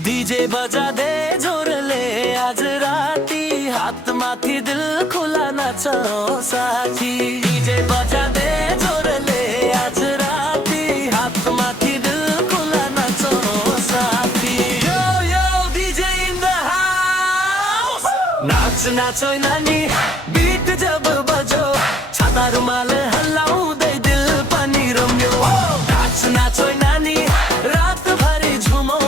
DJ बजा they जोरले आज राती हात माथि दिल खुला नाचो साथी डीजे बजा दे जोरले आज राती हात माथि दिल खुला नाचो साथी यो यो डीजे इन द हाउस नाच नाचो नानी बीट जब बजो छाता रुमाल हल्लाउँदै दिल पनि रम्यो नाच नाचो नानी रात भरि झुमो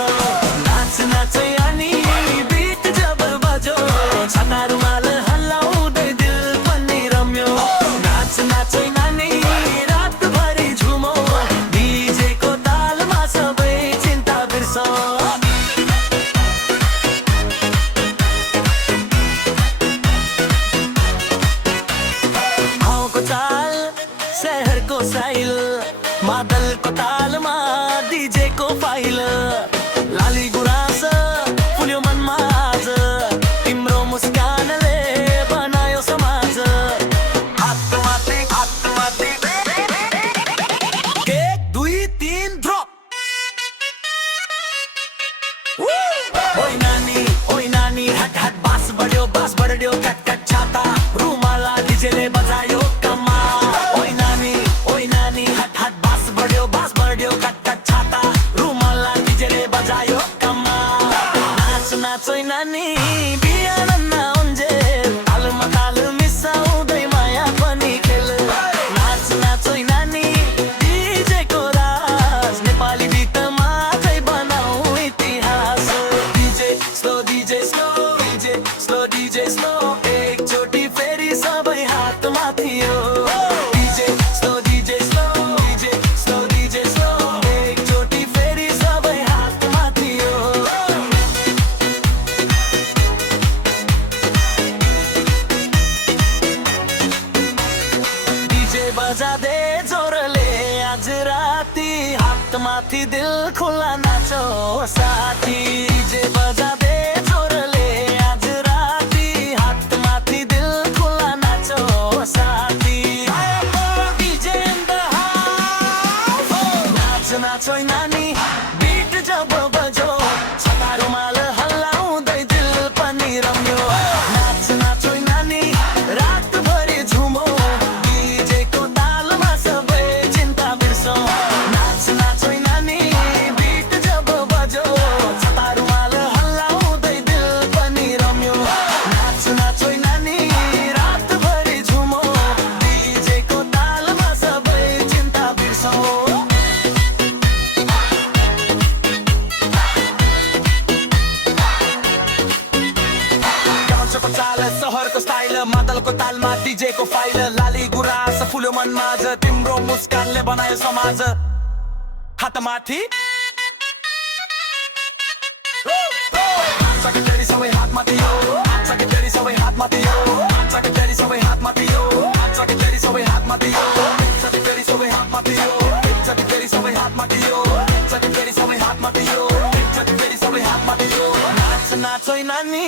नाच नाच यानी बीट जब बजो छाता रुमाल हल्लाउँदै दिल पनि रम्यो नाच नाच नानी रात भरि झुमो डीजेको तालमा सबै चिन्ता बिर्सौ गाउँको चाल शहरको साइल मादलको तालमा डीजेको फाइल लाली गुराँस फुल्यो मनमा आज तिम्रो मुस्कानले बनायो समाज हात माथि एक दुई तीन ड्रप ओइ नानी हट हट बास बढ्यो कट कट छाता रुमाला डीजेले बजायो कम्मा ओइ नानी हट हट बास बढ्यो कट कट छाता रुमाला डीजेले बजायो कम्मा नाच नाच नानी बिहान नहुन्जे तालमा ताल मिसाउँदै माया पनि खेल नाच नाच नानी डीजेको राज नेपाली गीतमा चाहिँ बनाऊ इतिहास डीजे स्लो एकचोटि फेरि सबै हात माथि हो डीजे स्लो एकचोटि फेरि सबै हात माथि हो डीजे बजा दे जोरले आज राती हात माथि दिल खुला नाचो साथी डीजे बजा दे जोरले आज राती हात माथि दिल खुला नाचो साथी डीजे इन द हाउस नाच नाच नानी बीट जब बजो छाता रुमाल हल्लाउँदै दिल पनि रम्यो नाच नाच नानी रात भरि झुमो डीजेको तालमा सबै चिन्ता बिर्सौ नाच नाच नानी बीट जब बजो छाता रुमाल हल्लाउँदै दिल पनि रम्यो नाच नाच नानी रात भरि झुमो डीजेको तालमा सबै चिन्ता बिर्सौ सहरको स्टाइल मादलको तालमा डीजेको फाइल लाली गुराँस फुल्यो मनमा आज तिम्रो मुस्कानले बनायो समाज हात माथि सबै हात माथि हो सबै हात माथि हो सबै हात माथि हो सबै हात माथि हो सबै हात माथि हो सबै हात माथि हो सबै हात माथि हो सबै हात माथि हो नाच नाच नानी